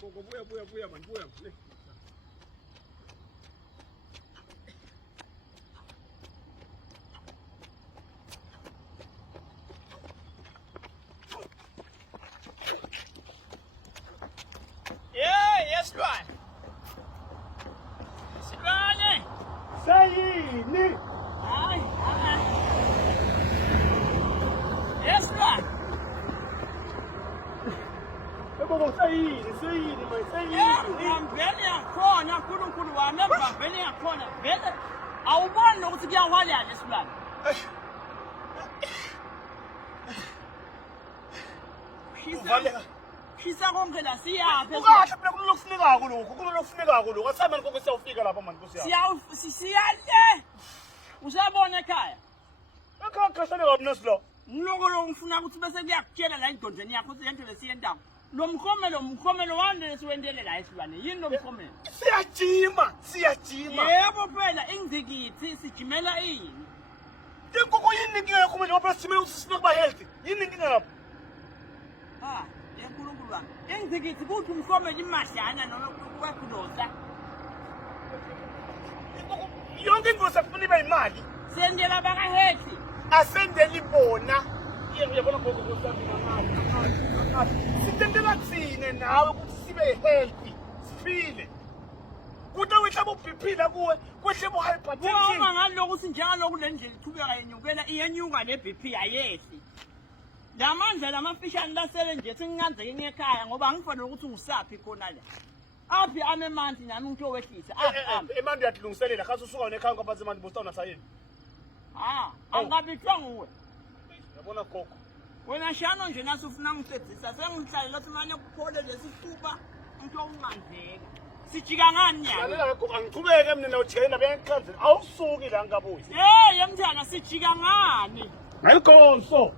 gogo, buya man, buya. Yes, right. Silwane. Sayini. Hayi, Yes, right. Gogo, sayini, man, sayini. Vele yakhona uNkulunkulu wami emva vele yakhona vele awuboni ukuthi kuyawalana Silwane. Khisa konke la siyaphi? Ukahle phela kunokufunekako lokho, kunokufunekako lokho. Asamani konke siyawufika lapha manje Nkosi yami. Siyale. Usabona ekhaya? Ekhaya khasane kabi nesilo. Ngiloko ngifuna ukuthi bese kuyakutshela la endondeni yakho ukuthi lento lesiyendako. Lo mkhomelo wande lesiwendele la Silwane. Yini lo mkhomelo? Siyajima. Yebo phela ingzikithi sijimela ini? Inkukhu yini inkinga yakho manje ngoba sijimela ukuthi sinokuba healthy? Yini inkinga lapho? UNkulunkulu wami. Ingzikithi kuthi umkhomelo imadlana noma kwakhuloza. Yonke ingozi akufuna ibe imali. Sendela bakahethi. Asendeli bona. Uyabona gogo Nkosi yami ngamali. Sitendela kuthine nawe ukuthi sibe healthy, siphile. Kuthi wehlaba uBP la kuwe, kwehleba uhypertension. Uma ngalokho sinjalo le ndlela iqhubeka yenyukela iyenyuka neBP ayehli. Lamandla lamafishane lasele nje singanzeke ngekhaya ngoba angifana ukuthi usaphi khona la. Aphi amemanti nami ngitho wehlisa. Emandi uyadilungiselela khasi usuka nekhaya ngaphansi emandi bosta unasayini. Angabithwa nguwe. Yabona gogo. Wena shano nje naso ufuna ngisedzisa sengihlalela ukuthi manje kuphole lesifuba ngitho unganzeka. Sijika ngani nyalo? Lalela gogo angichubeke mina nawujikela bengikhanzela. Awusuki la ngabuyi. Yemthana sijika ngani? Ngalikhonso.